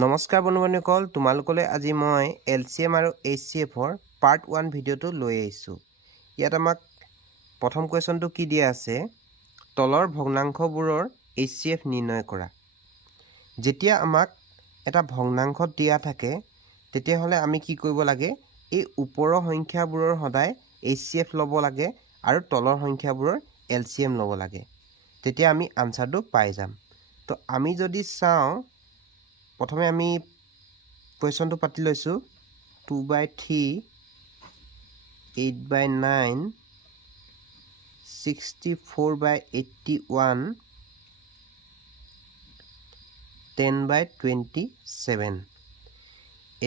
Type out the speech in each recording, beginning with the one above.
নমস্কাৰ বন্ধু-বান্ধৱীসকল, তোমালোকলৈ আজি মই LCM আৰু HCFৰ পাৰ্ট 1 ভিডিঅ'টো লৈ আহিছোঁ। ইয়াত আমাক প্ৰথম কুৱেশ্যনটো কি দিয়া আছে, তলৰ ভগ্নাংশবোৰৰ HCF নিৰ্ণয় কৰা। যেতিয়া আমাক এটা ভগ্নাংশত দিয়া থাকে তেতিয়াহ'লে আমি কি কৰিব লাগে, এই ওপৰৰ সংখ্যাবোৰৰ সদায় HCF ল'ব লাগে আৰু তলৰ সংখ্যাবোৰৰ LCM ল'ব লাগে। তেতিয়া আমি আনচাৰটো পাই যাম। তো আমি যদি চাওঁ, প্ৰথমে আমি কুৱেশ্যনটো পাতি লৈছোঁ 2/3, 8/9, 64/81, 10/27।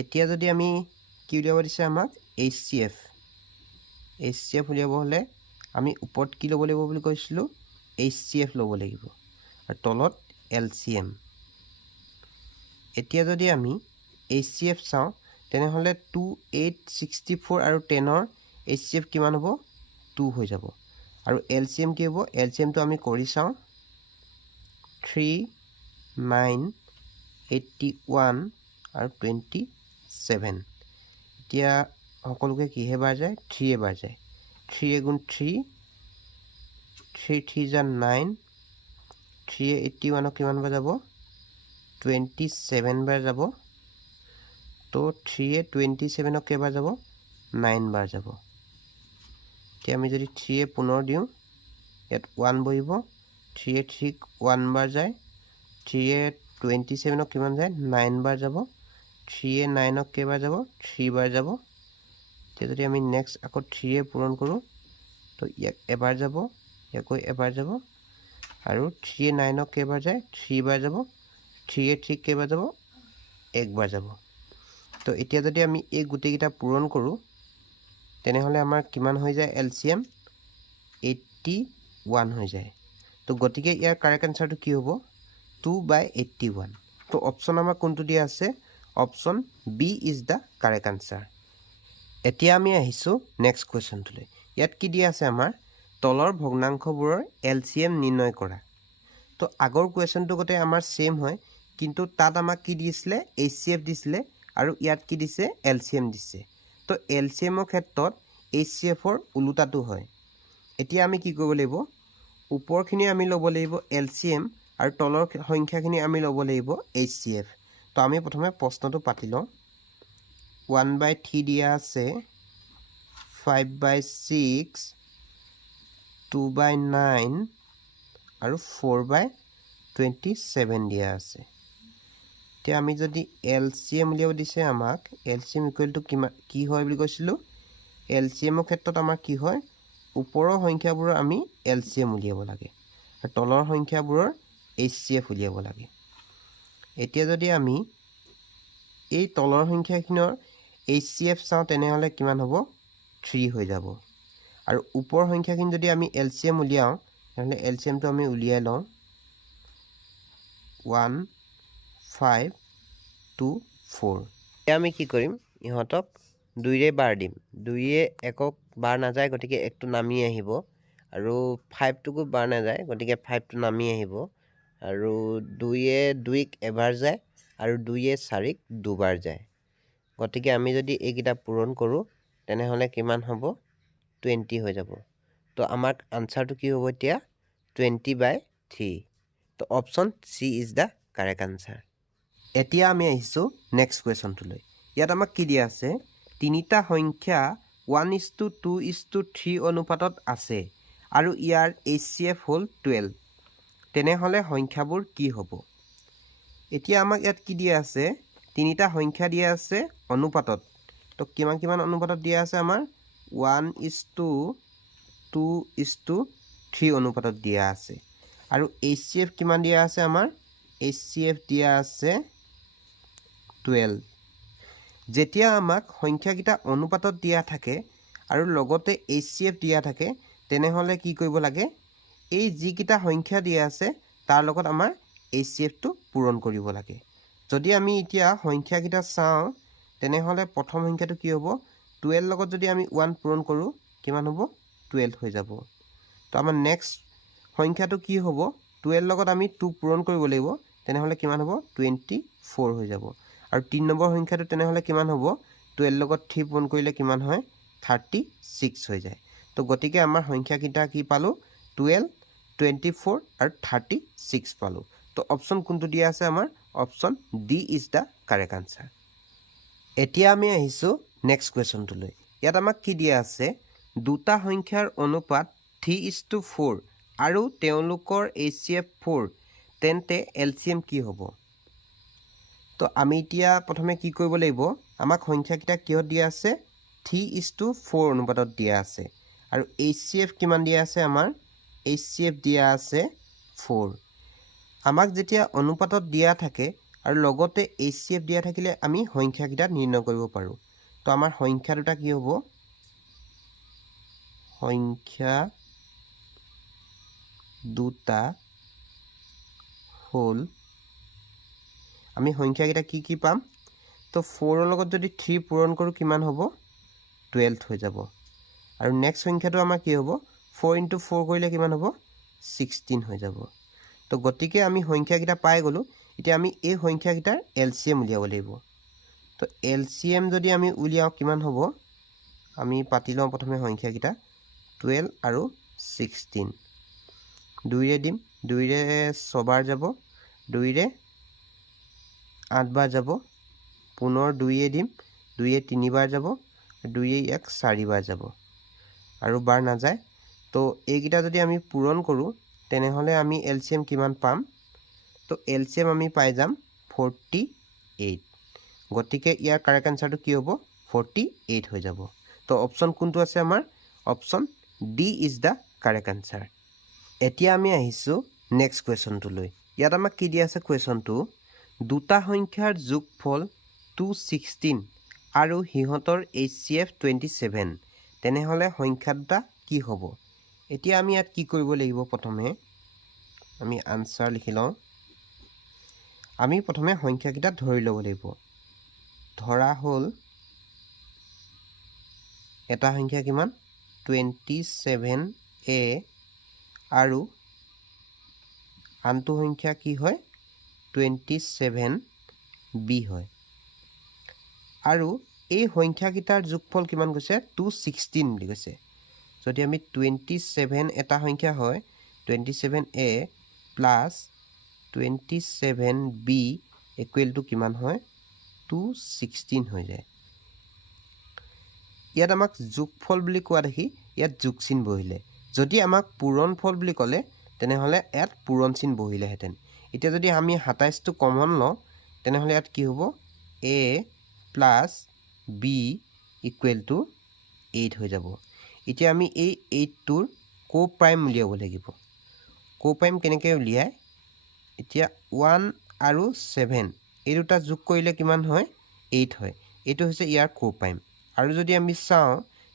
এতিয়া যদি আমি কি উলিয়াব দিছে আমাক, HCF উলিয়াব হ'লে আমি ওপৰত কি ল'ব লাগিব বুলি কৈছিলোঁ, HCF ল'ব লাগিব আৰু তলত LCM। এতিয়া যদি আমি HCF চাওঁ তেনেহ'লে 2, 8, 64 আৰু 10ৰ HCF কিমান হ'ব, 2 হৈ যাব। আৰু LCM কি হ'ব, LCMটো আমি কৰি চাওঁ 3, 9, 81 আৰু 27। এতিয়া সকলোকে কিহে বাৰ যায়, 3 বাৰ যায়। 3 গুণ 3, 3 3 যা 9, 3 81ক কিমান বাৰ যাব, 27 বাৰ যাব। তো 3 27ক কেইবাৰ যাব, 9 বাৰ যাব। এতিয়া আমি যদি 3 পুনৰ দিওঁ, ইয়াত 1 বহিব, 3 3ক 1 বাৰ যায়, 3 27ক কিমান যায়, 9 বাৰ যাব। 3 9ক কেইবাৰ যাব, 3 বাৰ যাব। এতিয়া যদি আমি নেক্সট আকৌ 3 পূৰণ কৰোঁ, তো ইয়াক এবাৰ যাব, ইয়াকো এবাৰ যাব। আৰু 3 9ক কেইবাৰ যায়, 3 বাৰ যাব। 3 3 কেইবাৰ যাব, 1 বাৰ যাব। তো এতিয়া যদি আমি এই গোটেইকেইটা পূৰণ কৰোঁ তেনেহ'লে আমাৰ কিমান হৈ যায়, LCM 81 হৈ যায়। তো গতিকে ইয়াৰ কাৰেক্ট এনচাৰটো কি হ'ব, 2/81। তো অপশ্যন আমাৰ কোনটো দিয়া আছে, option B is the correct answer. এতিয়া আমি আহিছোঁ নেক্সট কুৱেশ্যনটোলৈ। ইয়াত কি দিয়া আছে আমাৰ, তলৰ ভগ্নাংশবোৰৰ LCM নিৰ্ণয় কৰা। তো আগৰ কুৱেশ্যনটো গোটেই আমাৰ ছেম হয়, কিন্তু তাত আমাক কি দিছিলে, HCF দিছিলে আৰু ইয়াত কি দিছে, LCM দিছে। তো LCMৰ ক্ষেত্ৰত HCFৰ ওলোটাটো হয়। এতিয়া আমি কি কৰিব লাগিব, ওপৰখিনি আমি ল'ব লাগিব LCM আৰু তলৰ সংখ্যাখিনি আমি ল'ব লাগিব HCF। তো আমি প্ৰথমে প্ৰশ্নটো পাতি লওঁ। 1/3 দিয়া আছে, 5/6, 2/9 আৰু 4/27 দিয়া আছে। এতিয়া আমি যদি LCM উলিয়াব দিছে আমাক, LCM ইকুৱেল টু কিমান কি হয় বুলি কৈছিলোঁ, LCMৰ ক্ষেত্ৰত আমাৰ কি হয়, ওপৰৰ সংখ্যাবোৰৰ আমি LCM উলিয়াব লাগে আৰু তলৰ সংখ্যাবোৰৰ HCF উলিয়াব লাগে। এতিয়া যদি আমি এই তলৰ সংখ্যাখিনিৰ HCF চাওঁ তেনেহ'লে কিমান হ'ব, 3 হৈ যাব। আৰু ওপৰৰ সংখ্যাখিনি যদি আমি LCM উলিয়াওঁ তেনেহ'লে LCMটো আমি উলিয়াই লওঁ, 1 5 2 4। এতিয়া আমি কি কৰিম, ইহঁতক 2ৰে বাৰ দিম। 2য়ে 1ক বাৰ নাযায়, গতিকে 1টো নামি আহিব। আৰু 5টোকো বাৰ নাযায়, গতিকে 5টো নামি আহিব। আৰু 2য়ে 2ক এবাৰ যায় আৰু 2য়ে 4ক দুবাৰ যায়। গতিকে আমি যদি এইকেইটা পূৰণ কৰোঁ তেনেহ'লে কিমান হ'ব, 20 হৈ যাব। তো আমাৰ আনচাৰটো কি হ'ব এতিয়া, 20/3। তো option C is the correct answer. এতিয়া আমি আহিছোঁ নেক্সট কুৱেশ্যনটোলৈ। ইয়াত আমাক কি দিয়া আছে, তিনিটা সংখ্যা 1:2:3 অনুপাতত আছে আৰু ইয়াৰ HCF হ'ল 12। তেনেহ'লে সংখ্যাবোৰ কি হ'ব। এতিয়া আমাক ইয়াত কি দিয়া আছে, তিনিটা সংখ্যা দিয়া আছে অনুপাতত। তো কিমান কিমান অনুপাতত দিয়া আছে আমাৰ, 1:2:3 অনুপাতত দিয়া আছে। আৰু HCF কিমান দিয়া আছে আমাৰ, HCF দিয়া আছে 12। যেতিয়া আমাক সংখ্যাকেইটা অনুপাতত দিয়া থাকে আৰু লগতে HCF দিয়া থাকে তেনেহ'লে কি কৰিব লাগে, এই যিকেইটা সংখ্যা দিয়া আছে তাৰ লগত আমাৰ HCFটো পূৰণ কৰিব লাগে। যদি আমি এতিয়া সংখ্যাকেইটা চাওঁ তেনেহ'লে প্ৰথম সংখ্যাটো কি হ'ব, 12 লগত যদি আমি 1 পূৰণ কৰোঁ কিমান হ'ব, 12 হৈ যাব। তো আমাৰ নেক্সট সংখ্যাটো কি হ'ব, 12 লগত আমি 2 পূৰণ কৰিব লাগিব, তেনেহ'লে কিমান হ'ব 24 হৈ যাব আৰু 3 নম্বৰ সংখ্যাটো তেনেহ'লে কিমান হ'ব 12 লগত 3 পূৰণ কৰিলে কিমান হয় 36 হৈ যায় তো গতিকে আমাৰ সংখ্যাকেইটা কি পালোঁ 12 24 আৰু 36 পালোঁ তো অপশ্যন কোনটো দিয়া আছে আমাৰ option D is the correct answer এতিয়া আমি আহিছোঁ নেক্সট কুৱেশ্যনটোলৈ ইয়াত আমাক কি দিয়া আছে দুটা সংখ্যাৰ অনুপাত 3:4 আৰু তেওঁলোকৰ HCF 4 তেন্তে LCM কি হ'ব তো আমি এতিয়া প্ৰথমে কি কৰিব লাগিব আমাক সংখ্যাকেইটা কিহত দিয়া আছে 3:4 অনুপাতত দিয়া আছে আৰু HCF কিমান দিয়া আছে আমাৰ HCF দিয়া আছে 4 আমাক যেতিয়া অনুপাতত দিয়া থাকে আৰু লগতে HCF দিয়া থাকিলে আমি সংখ্যাকেইটা নিৰ্ণয় কৰিব পাৰোঁ তো আমাৰ সংখ্যা দুটা কি হ'ব সংখ্যা দুটা হ'ল আমি সংখ্যাকেইটা কি পাম তো 4 ৰ লগত যদি 3 পূৰণ কৰোঁ কিমান হ'ব 12 হৈ যাব আৰু নেক্সট সংখ্যাটো আমাৰ কি হ'ব 4 × 4 কৰিলে কিমান হ'ব 16 হৈ যাব তো গতিকে আমি সংখ্যাকেইটা পাই গ'লোঁ এতিয়া আমি এই সংখ্যাকেইটাৰ LCM উলিয়াব লাগিব তো LCM যদি আমি উলিয়াওঁ কিমান হ'ব আমি পাতি লওঁ প্ৰথমে সংখ্যাকেইটা 12 আৰু 16 2ৰে দিম 2ৰে 6 বাৰ যাব 2ৰে 8 বাৰ যাব পুনৰ 2য়ে দিম 2য়ে 3 বাৰ যাব 2য়ে 4 বাৰ যাব আৰু বাৰ নাযায় তো এইকেইটা যদি আমি পূৰণ কৰোঁ তেনেহ'লে আমি LCM কিমান পাম তো LCM আমি পাই যাম 48 গতিকে ইয়াৰ কাৰেক্ট আনচাৰটো কি হ'ব 48 হৈ যাব তো অপশ্যন কোনটো আছে আমাৰ option D is the correct answer এতিয়া আমি আহিছোঁ নেক্সট কুৱেশ্যনটোলৈ ইয়াত আমাক কি দিয়া আছে কুৱেশ্যনটো দুটা সংখ্যাৰ যোগফল 216 আৰু সিহঁতৰ HCF 27 তেনেহ'লে সংখ্যা দুটা কি হ'ব এতিয়া আমি ইয়াত কি কৰিব লাগিব প্ৰথমে আমি আনচাৰ লিখি লওঁ আমি প্ৰথমে সংখ্যাকেইটা ধৰি ল'ব লাগিব ধৰা হ'ল এটা সংখ্যা কিমান 27A আৰু আনটো সংখ্যা কি হয় 27B হয় আৰু এই সংখ্যাকেইটাৰ যোগফল কিমান কৈছে 216 বুলি কৈছে যদি আমি 27 এটা সংখ্যা হয় 27A plus 27B equal to কিমান হয় 216 হৈ যায় ইয়াত আমাক যোগফল বুলি কোৱা দেখি ইয়াত যোগচিন বহিলে যদি আমাক পূৰণফল বুলি ক'লে তেনেহ'লে ইয়াত পূৰণচিন বহিলেহেঁতেন এতিয়া যদি আমি 27টো কমন লওঁ তেনেহ'লে ইয়াত কি হ'ব A plus B equal to 8 হৈ যাব এতিয়া আমি এই 8টোৰ কোপ্ৰাইম উলিয়াব লাগিব কোপ্ৰাইম কেনেকৈ উলিয়াই এতিয়া 1 আৰু 7 এই দুটা যোগ কৰিলে কিমান হয় 8 হয় এইটো হৈছে ইয়াৰ কোপ্ৰাইম আৰু যদি আমি চাওঁ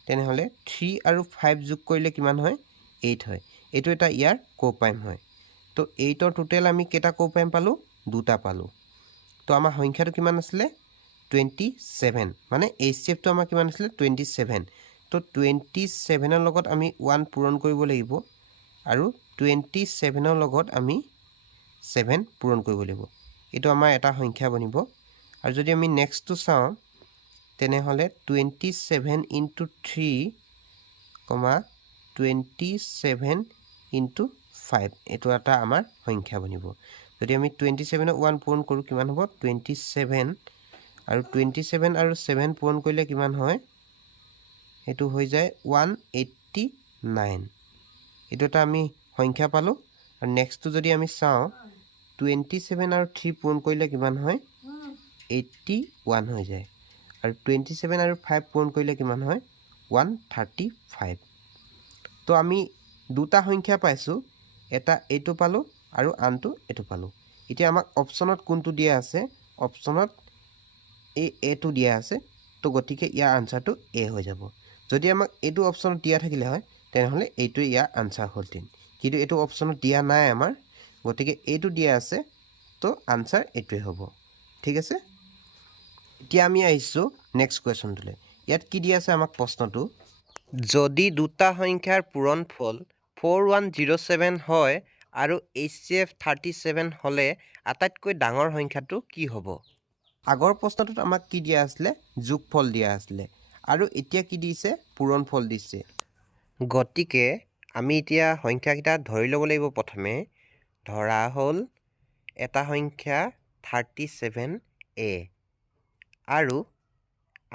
তেনেহ'লে 3 আৰু 5 যোগ কৰিলে কিমান হয় 8 হয় এইটো এটা ইয়াৰ কোপ্ৰাইম হয় তো 8ৰ টোটেল আমি কেইটা কোপ্ৰাইম পালোঁ দুটা পালোঁ তো আমাৰ সংখ্যাটো কিমান আছিলে 27 মানে HCFটো আমাৰ কিমান আছিলে 27 তো 27ৰ লগত আমি 1 পূৰণ কৰিব লাগিব আৰু 27ৰ লগত আমি 7 পূৰণ কৰিব লাগিব এইটো আমাৰ এটা সংখ্যা বনিব আৰু যদি আমি নেক্সটটো চাওঁ তেনেহ'লে 27 × 3, 27 × 5 এইটো এটা আমাৰ সংখ্যা বনিব যদি আমি 27ৰ 1 পূৰণ কৰোঁ কিমান হ'ব 27 আৰু 27 আৰু 7 পূৰণ কৰিলে কিমান হয় এইটো হৈ যায় 189 এইটো এটা আমি সংখ্যা পালোঁ আৰু নেক্সটটো যদি আমি চাওঁ 27 আৰু 3 পূৰণ কৰিলে কিমান হয় 81 হৈ যায় আৰু 27 আৰু 5 পূৰণ কৰিলে কিমান হয় 135 তো আমি দুটা সংখ্যা পাইছোঁ এটা এইটো পালোঁ আৰু আনটো এইটো পালোঁ এতিয়া আমাক অপশ্যনত কোনটো দিয়া আছে অপশ্যনত এটো দিয়া আছে তো গতিকে ইয়াৰ আনচাৰটো এ হৈ যাব যদি আমাক এইটো অপশ্যনত দিয়া থাকিলে হয় তেনেহ'লে এইটোৱে ইয়াৰ আনচাৰ হ'লহেঁতেন কিন্তু এইটো অপশ্যনত দিয়া নাই আমাৰ গতিকে এইটো দিয়া আছে তো আনচাৰ এইটোৱে হ'ব ঠিক আছে এতিয়া আমি আহিছোঁ নেক্সট কুৱেশ্যনটোলৈ ইয়াত কি দিয়া আছে আমাক প্ৰশ্নটো যদি দুটা সংখ্যাৰ পূৰণফল 4107 হয় আৰু HCF 37 হ'লে আটাইতকৈ ডাঙৰ সংখ্যাটো কি হ'ব আগৰ প্ৰশ্নটোত আমাক কি দিয়া আছিলে যোগফল দিয়া আছিলে আৰু এতিয়া কি দিছে পূৰণফল দিছে গতিকে আমি এতিয়া সংখ্যাকেইটা ধৰি ল'ব লাগিব প্ৰথমে ধৰা হ'ল এটা সংখ্যা 37a আৰু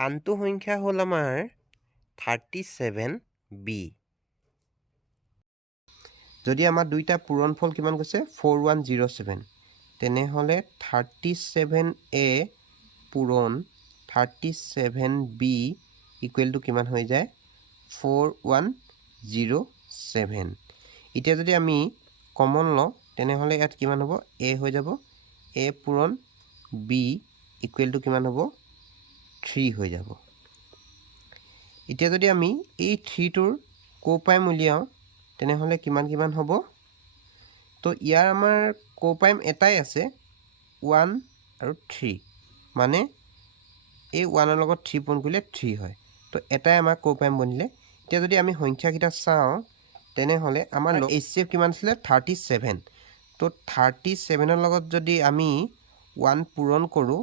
আনটো সংখ্যা হ'ল আমাৰ 37b যদি আমাৰ দুইটা পূৰণফল কিমান কৈছে 4107 তেনেহ'লে 37a পূৰণ 37b ইকুৱেল টু কিমান হৈ যায় 4107 এতিয়া যদি আমি কমন লওঁ তেনেহ'লে ইয়াত কিমান হ'ব a হৈ যাব a পূৰণ b ইকুৱেল টু কিমান হ'ব 3 হৈ যাব এতিয়া যদি আমি এই 3টোৰ কোপাইম উলিয়াওঁ তেনেহ'লে কিমান হ'ব তো ইয়াৰ আমাৰ কোপাইম এটাই আছে 1 আৰু 3 মানে এই 1 ৰ লগত 3 পূৰণ কৰিলে 3 হয় তো এটাই আমাৰ কোপাইম বনিলে এতিয়া যদি আমি সংখ্যাকেইটা চাওঁ তেনেহ'লে আমাৰ HCF কিমান আছিলে 37 তো 37 ৰ লগত যদি আমি 1 পূৰণ কৰোঁ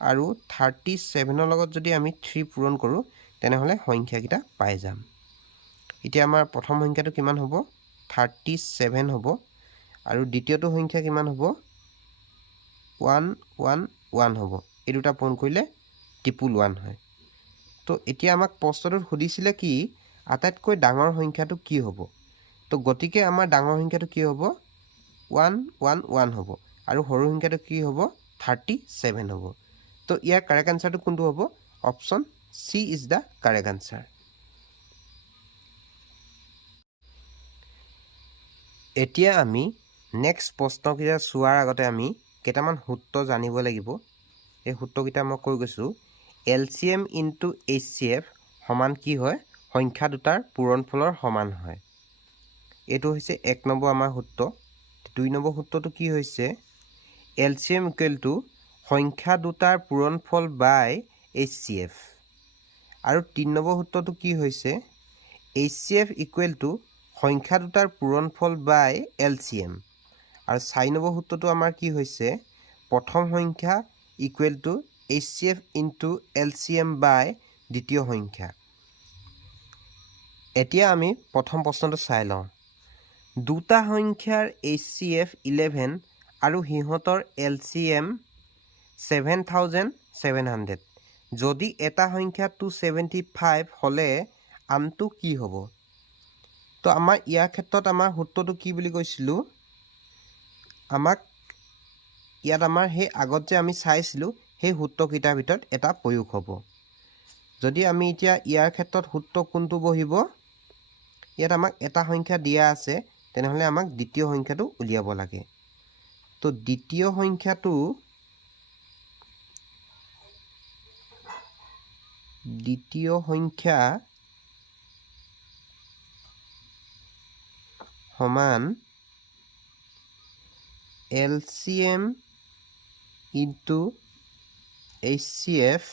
আৰু 37 ৰ লগত যদি আমি 3 পূৰণ কৰোঁ তেনেহ'লে সংখ্যাকেইটা পাই যাম এতিয়া আমাৰ প্ৰথম সংখ্যাটো কিমান হ'ব 37 হ'ব আৰু দ্বিতীয়টো সংখ্যা কিমান হ'ব 111 হ'ব এই দুটা পূৰণ কৰিলে 111 হয় তো এতিয়া আমাক প্ৰশ্নটোত সুধিছিলে কি আটাইতকৈ ডাঙৰ সংখ্যাটো কি হ'ব তো গতিকে আমাৰ ডাঙৰ সংখ্যাটো কি হ'ব 111 হ'ব আৰু সৰু সংখ্যাটো কি হ'ব 37 হ'ব তো ইয়াৰ কাৰেক্ট আনসাৰটো কোনটো হ'ব option C is the correct answer এতিয়া আমি নেক্সট প্ৰশ্নকেইটা চোৱাৰ আগতে আমি কেইটামান সূত্ৰ জানিব লাগিব এই সূত্ৰকেইটা মই কৈ গৈছোঁ LCM ইনটু HCF সমান কি হয় সংখ্যা দুটাৰ পূৰণফলৰ সমান হয় এইটো হৈছে 1 নম্বৰ আমাৰ সূত্ৰ 2 নম্বৰ সূত্ৰটো কি হৈছে LCM ইকুৱেল টু সংখ্যা দুটাৰ পূৰণফল বাই HCF আৰু 3 নম্বৰ সূত্ৰটো কি হৈছে HCF ইকুৱেল টু সংখ্যা দুটাৰ পূৰণফল বাই LCM আৰু 4 নম্বৰ সূত্ৰটো আমাৰ কি হৈছে প্ৰথম সংখ্যা equal to HCF into LCM বাই দ্বিতীয় সংখ্যা এতিয়া আমি প্ৰথম প্ৰশ্নটো চাই লওঁ দুটা সংখ্যাৰ HCF 11 আৰু সিহঁতৰ LCM 7700 যদি এটা সংখ্যা 275 হ'লে আনটো কি হ'ব তো আমাৰ ইয়াৰ ক্ষেত্ৰত আমাৰ সূত্ৰটো কি বুলি কৈছিলোঁ আমাক ইয়াত আমাৰ সেই আগত যে আমি চাইছিলোঁ সেই সূত্ৰকেইটাৰ ভিতৰত এটা প্ৰয়োগ হ'ব যদি আমি এতিয়া ইয়াৰ ক্ষেত্ৰত সূত্ৰ কোনটো বহিব ইয়াত আমাক এটা সংখ্যা দিয়া আছে তেনেহ'লে আমাক দ্বিতীয় সংখ্যাটো উলিয়াব লাগে তো দ্বিতীয় সংখ্যা সমান LCM ইনটু HCF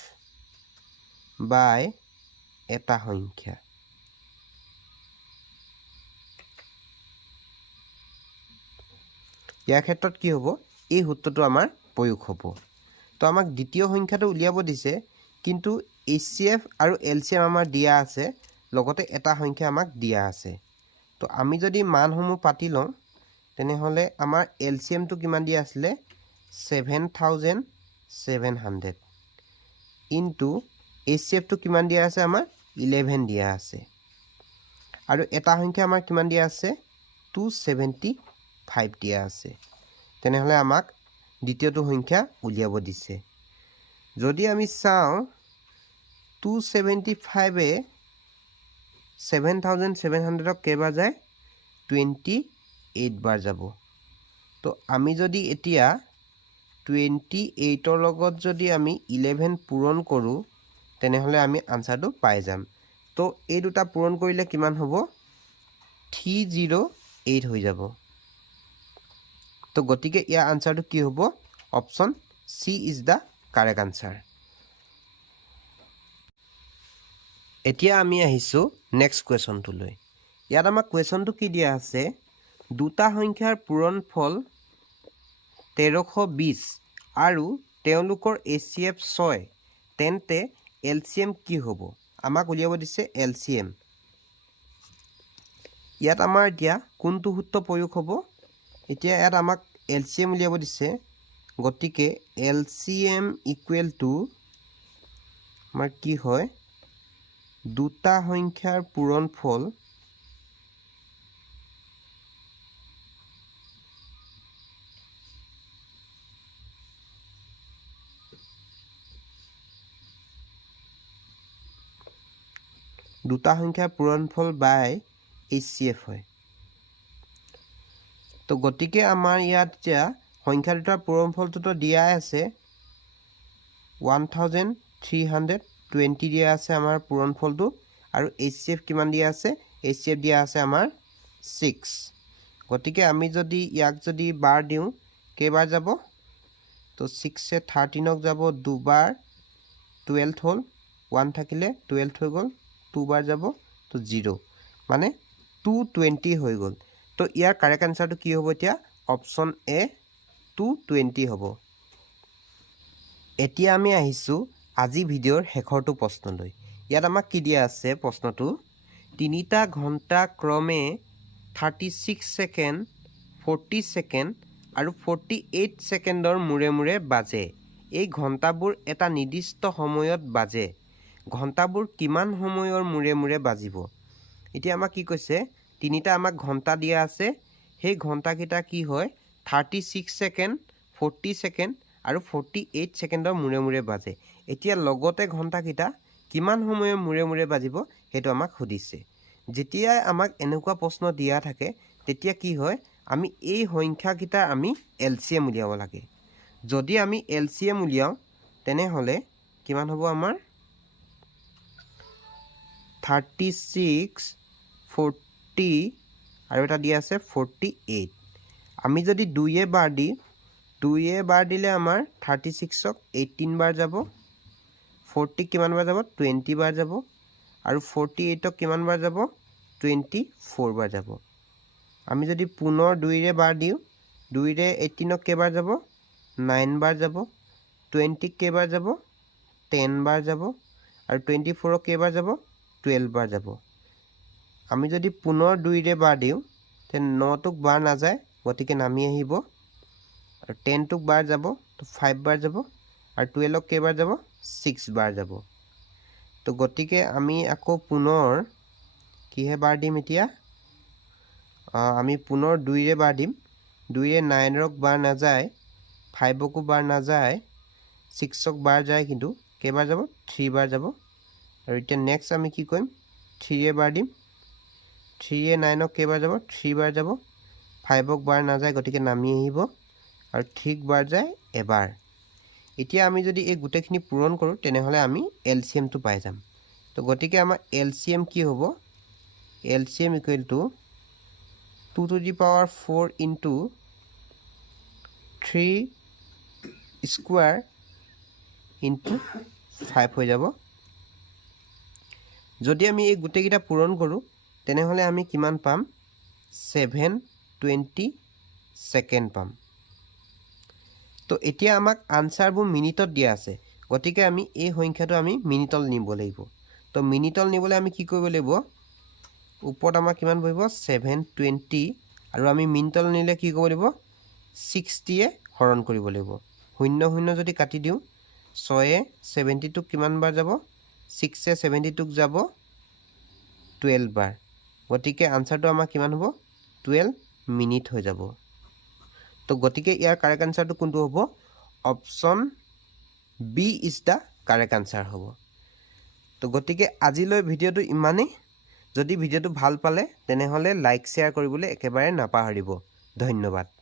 বাই এটা সংখ্যা ইয়াৰ ক্ষেত্ৰত কি হ'ব এই সূত্ৰটো আমাৰ প্ৰয়োগ হ'ব তো আমাক দ্বিতীয় সংখ্যাটো উলিয়াব দিছে কিন্তু HCF আৰু LCM আমাৰ দিয়া আছে লগতে এটা সংখ্যা আমাক দিয়া আছে তো আমি যদি মানসমূহ পাতি লওঁ তেনেহ'লে আমাৰ LCMটো কিমান দিয়া আছিলে 7700 ইনটু HCFটো কিমান দিয়া আছে আমাৰ 11 দিয়া আছে আৰু এটা সংখ্যা আমাৰ কিমান দিয়া আছে 275 দিয়া আছে তেনেহ'লে আমাক দ্বিতীয়টো সংখ্যা উলিয়াব দিছে যদি আমি চাওঁ 275 7700 কেইবাৰ যায় 28 বাৰ যাব তো আমি যদি এতিয়া 28 লগত যদি আমি 11 পূৰণ কৰোঁ তেনেহ'লে আমি আনসাৰটো পাই যাম তো এই দুটা পূৰণ কৰিলে কিমান হ'ব 308 হৈ যাব তো গতিকে ইয়াৰ আনসাৰটো কি হ'ব option C is the correct answer এতিয়া আমি আহিছোঁ নেক্সট কুৱেশ্যনটোলৈ ইয়াত আমাক কুৱেশ্যনটো কি দিয়া আছে দুটা সংখ্যাৰ পূৰণফল 1320 আৰু তেওঁলোকৰ HCF 6 তেন্তে LCM কি হ'ব আমাক উলিয়াব দিছে LCM ইয়াত আমাৰ এতিয়া কোনটো সূত্ৰ প্ৰয়োগ হ'ব এতিয়া ইয়াত আমাক LCM উলিয়াব দিছে গতিকে LCM ইকুৱেল টু আমাৰ কি হয় দুটা সংখ্যাৰ পূৰণফল দুটা সংখ্যাৰ পূৰণফল বাই HCF হয় তো গতিকে আমাৰ ইয়াত এতিয়া সংখ্যা দুটাৰ পূৰণফলটো দিয়াই আছে 1320 দিয়া আছে আমাৰ পূৰণফলটো আৰু HCF কিমান দিয়া আছে HCF দিয়া আছে আমাৰ 6 গতিকে আমি যদি ইয়াক যদি বাৰ দিওঁ কেইবাৰ যাব তো 6 এ 13 ক যাব দুবাৰ 12 হ'ল 1 থাকিলে 12 হৈ গ'ল 2 বাৰ যাব তো 0 মানে 220 হৈ গ'ল তো ইয়াৰ কাৰেক্ট আনসাৰটো কি হ'ব এতিয়া অপচন এ 220 হ'ব এতিয়া আমি আহিছো আজি ভিডিঅ'ৰ শেষৰটো প্ৰশ্নলৈ ইয়াত আমাক কি দিয়া আছে প্ৰশ্নটো তিনিটা ঘণ্টা ক্ৰমে 36 সেকেন্ড 40 সেকেন্ড আৰু 48 সেকেন্ডৰ মূৰে মূৰে বাজে এই ঘণ্টাবোৰ এটা নিৰ্দিষ্ট সময়ত বাজে ঘণ্টাবোৰ কিমান সময়ৰ মূৰে মূৰে বাজিব এতিয়া আমাক কি কৈছে তিনিটা আমাক ঘণ্টা দিয়া আছে সেই ঘণ্টাকেইটা কি হয় 36 সেকেন্ড 40 সেকেন্ড আৰু 48 সেকেন্ডৰ মূৰে মূৰে বাজে এতিয়া লগতে ঘণ্টাকেইটা কিমান সময়ৰ মূৰে মূৰে বাজিব হেতু আমাক সুধিছে যেতিয়া আমাক এনেকুৱা প্ৰশ্ন দিয়া থাকে তেতিয়া কি হয় আমি এই সংখ্যাকেইটা আমি LCM উলিয়াব লাগে যদি আমি LCM উলিয়াও তেনেহলে কিমান হ'ব আমাৰ 36 40 আৰু এটা দিয়া আছে 48 আমি যদি 2 এ বাৰ দি 2 এ বাৰ দিলে আমাৰ 36 ক 18 বাৰ যাব 40 কিমান বাৰ যাব 20 বাৰ যাব আৰু 48 ক কিমান বাৰ যাব 24 বাৰ যাব আমি যদি পুনৰ 2 ৰে বাৰ দিও 2 ৰে 18 ক কেবাৰ যাব 9 বাৰ যাব 20 কেবাৰ যাব 10 বাৰ যাব আৰু 24 ক কেবাৰ যাব 12 বাৰ যাব আমি যদি পুনৰ 2 ৰে বাৰ দিও তে 9 টুক বাৰ না যায় গতিকে নামি আহিব আৰু 10 টুক বাৰ যাব তো 5 বাৰ যাব আৰু 12 ক কেবাৰ যাব 6 বাৰ যাব তো গতিকে আমি আকৌ পুনৰ কিহে বাৰ দিম এতিয়া আমি পুনৰ 2 ৰে বাৰ দিম 2 ৰে 9 ৰক বাৰ না যায় 5 কো বাৰ না যায় 6 ক বাৰ যায় কিন্তু কেবাৰ যাব 3 বাৰ যাব আৰু এতিয়া নেক্সট আমি কি কৰিম 3 ৰে বাৰ দিম 3 ৰে 9 ক কেবাৰ যাব 3 বাৰ যাব 5 ক বাৰ না যায় গতিকে নামি আহিব আৰু 3 বাৰ যায় এবাৰ এতিয়া আমি যদি এই গুটেখিনি পূৰণ কৰো তেনেহলে আমি LCM টো পাই যাম তো গতিকে আমাৰ LCM কি হ'ব LCM equal to 2 to the power 4 into 3 square into 5 হৈ যাব যদি আমি এই গুটেকিটা পূৰণ কৰো তেনেহলে আমি কিমান পাম 720 সেকেন্ড পাম তো এতিয়া আমাক আনসাৰবোৰ মিনিটত দিয়া আছে গতিকে আমি এই সংখ্যাটো আমি মিনিটল নিব লাগিব তো মিনিটল নিবলে আমি কি কৰিব লাগিব ওপৰত আমাৰ কিমান বহিব 720 আৰু আমি মিনিটল নিলে কি কৰিব লাগিব 60 এ হৰণ কৰিব লাগিব 0 0 যদি কাটি দিও 6 এ 72 কিমান বাৰ যাব 6 এ 72 যাব 12 বাৰ গতিকে আনসাৰটো আমাৰ কিমান হ'ব 12 মিনিট হৈ যাব তো গতিকে ইয়াৰ কাৰেক্ট আনসাৰটো কোনটো হ'ব option B is the correct answer হ'ব তো গতিকে আজিলৈ ভিডিঅ'টো ইমানেই যদি ভিডিঅ'টো ভাল পালে তেনেহলে লাইক শেয়াৰ কৰিবলৈ একেবাৰে নাপাহৰিব ধন্যবাদ